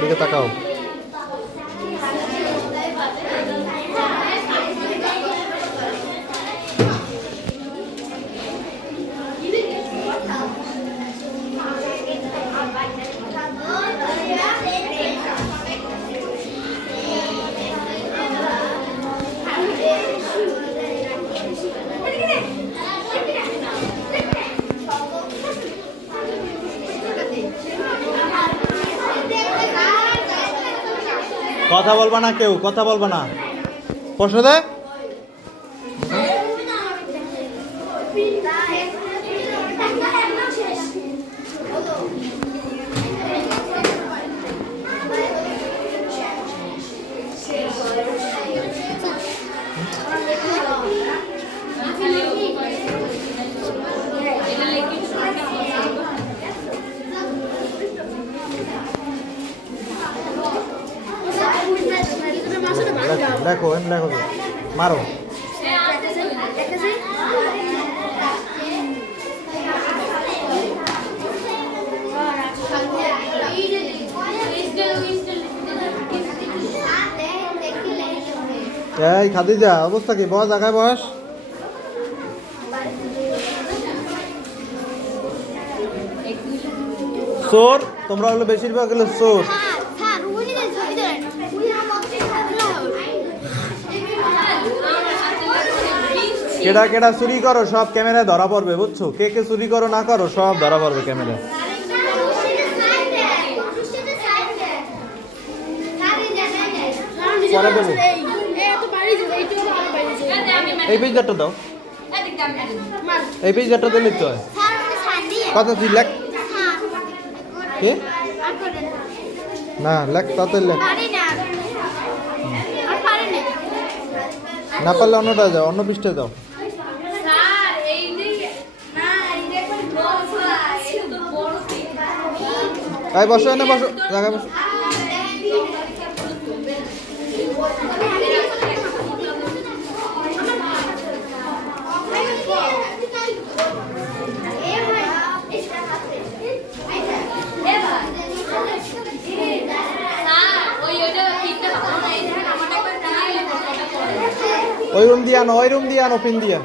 দিকে তাকাও। কথা বলবা না, কেউ কথা বলবা না। প্রশ্ন দে। লেখো লেখো, মারো। এই খাদিজা, অবস্থা কি? বস, জায়গায় বস। চোর তোমরা হলো, বেশিরভাগ হলো চোর। কেডা কেডা চুরি করো সব ক্যামেরায় ধরা পড়বে, বুঝছো? কে কে চুরি করো না করো সব ধরা পড়বে ক্যামেরায়। পরে দেবো। এই পেজটা দাও, এই পেজটা দিলে তো হয়। কথা তুই লেখ। কে না লেখ, তাতে লেখ। না পারলে অন্যটা যাও, অন্য পৃষ্ঠায় দাও। এই বসো, এনে বসো, জায়গায় বসো। ওই রুম দিয়ে আনো, ওই রুম দিয়ে আনো, পিন দিয়া।